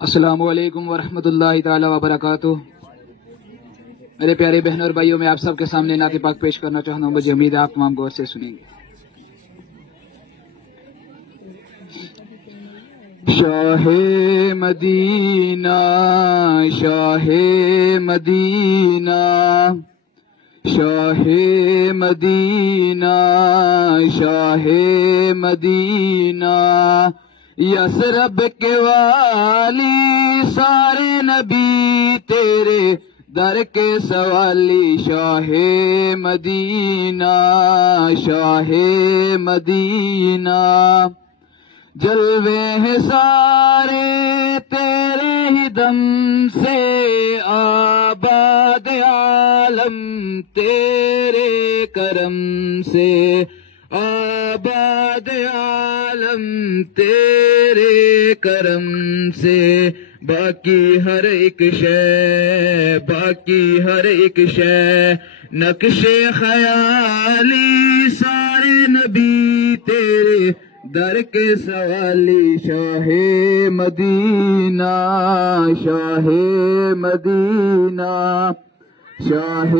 السلام علیکم ورحمۃ اللہ تعالی وبرکاتہ۔ میرے پیارے بہنوں اور بھائیوں، میں آپ سب کے سامنے نعت پاک پیش کرنا چاہتا ہوں۔ مجھے امید ہے آپ تمام غور سے سنیں گے۔ شاہ مدینہ، شاہ مدینہ، شاہ مدینہ، شاہ مدینہ، یثرب کے والی، سارے نبی تیرے در کے سوالی، شاہ مدینہ، شاہ مدینہ، جلوے ہیں سارے تیرے ہی دم سے، آباد عالم تیرے کرم سے، آباد عالم تیرے کرم سے، باقی ہر ایک شے، باقی ہر ایک شے، نقش خیالی، سارے نبی تیرے در کے سوالی، شاہ مدینہ، شاہ مدینہ، شاہ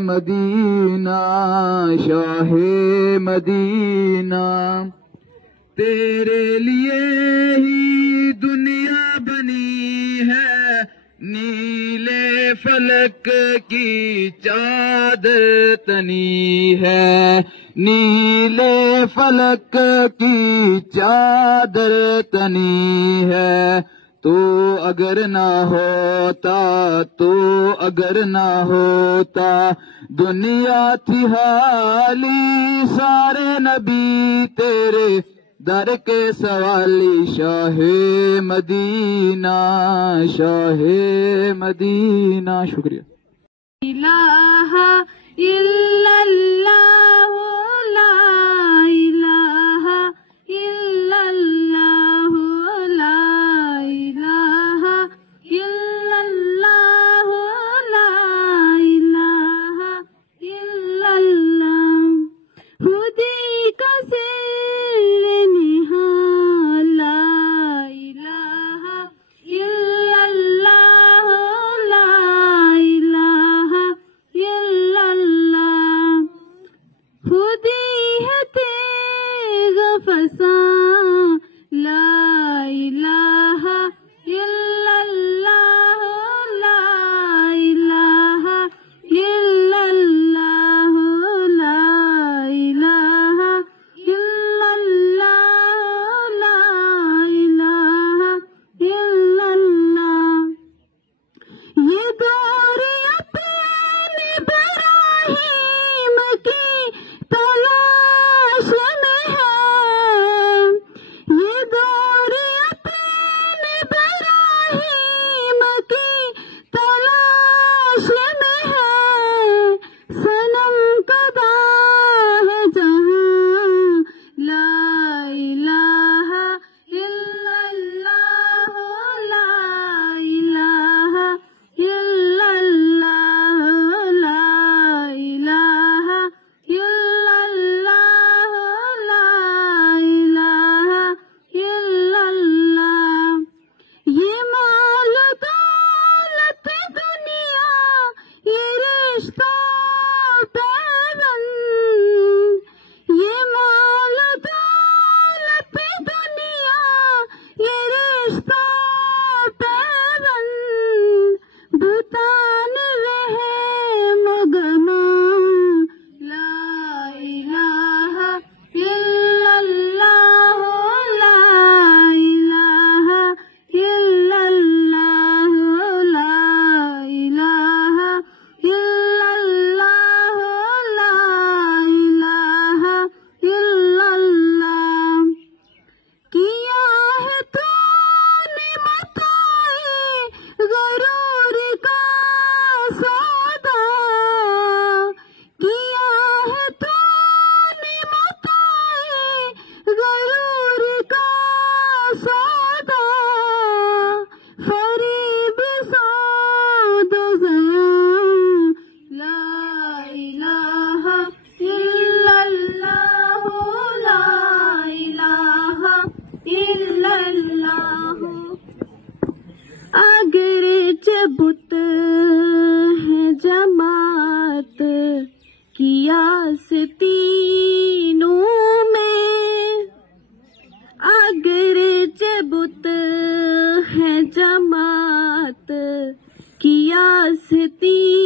مدینہ، شاہ مدینہ، تیرے لیے ہی دنیا بنی ہے، نیلے فلک کی چادر تنی ہے، نیلے فلک کی چادر تنی ہے، تو اگر نہ ہوتا، تو اگر نہ ہوتا، دنیا تھی حالی، سارے نبی تیرے در کے سوالی، شاہ مدینہ، شاہ مدینہ۔ شکریہ۔ الہ الا اللہ، لا الہ الا اللہ، لا الہ الا اللہ، لا الہ الا اللہ، خودی کا سر نہا، لا الہ الا اللہ، لا الہ الا اللہ، خودی ہے تیغ فساں، لا الہ الا اللہ، لا الہ الا اللہ، لا الہ الا اللہ، لا الہ الا اللہ، یہ دور اپنے ابراہیم کی تلاش میں ہے، آستینوں میں اگرچہ بت ہے جماعت کی آستینوں